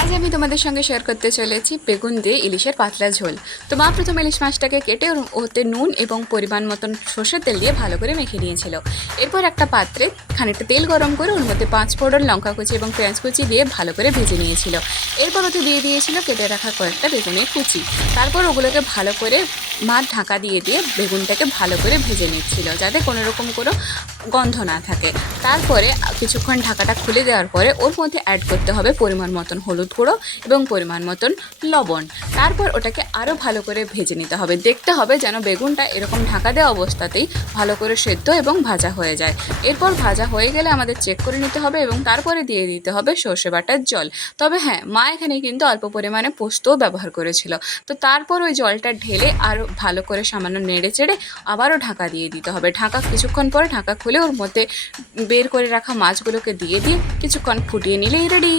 আজ আমি তোমাদের সঙ্গে শেয়ার করতে চলেছি বেগুন দিয়ে ইলিশের পাতলা ঝোল। তো মা প্রথমে ইলিশ মাছটাকে কেটে ওতে নুন এবং পরিমাণ মতন সর্ষের তেল দিয়ে ভালো করে মেখে নিয়েছিল। এরপর একটা পাত্রে খানিকটা তেল গরম করে ওর মধ্যে 5 ফোড়ন, লঙ্কা কুচি এবং পেঁয়াজ কুচি দিয়ে ভালো করে ভেজে নিয়েছিল। এরপর ওতে দিয়ে দিয়েছিল কেটে রাখা কয়েকটা বেগুনের কুচি। তারপর ওগুলোকে ভালো করে মা ঢাকা দিয়ে দিয়ে বেগুনটাকে ভালো করে ভেজে নিচ্ছিল, যাতে কোনো রকম কোনো গন্ধ না থাকে। তারপরে কিছুক্ষণ ঢাকাটা খুলে দেওয়ার পরে ওর মধ্যে অ্যাড করতে হবে পরিমাণ মতন হলুদ গুঁড়ো এবং পরিমাণ মতন লবণ। তারপর ওটাকে আরও ভালো করে ভেজে নিতে হবে। দেখতে হবে যেন বেগুনটা এরকম ঢাকা দেওয়া অবস্থাতেই ভালো করে সেদ্ধ এবং ভাজা হয়ে যায়। এরপর ভাজা হয়ে গেলে আমাদের চেক করে নিতে হবে এবং তারপরে দিয়ে দিতে হবে সর্ষে বাটার জল। তবে হ্যাঁ, মা এখানে কিন্তু অল্প পরিমাণে পোস্তও ব্যবহার করেছিল। তো তারপর ওই জলটা ঢেলে আরও ভালো করে সামান্য নেড়ে চেড়ে আবারও ঢাকা দিয়ে দিতে হবে। কিছুক্ষণ পরে ঢাকা খুলে ওর মধ্যে বের করে রাখা মাছগুলোকে দিয়ে কিছুক্ষণ ফুটিয়ে নিলেই রেডি।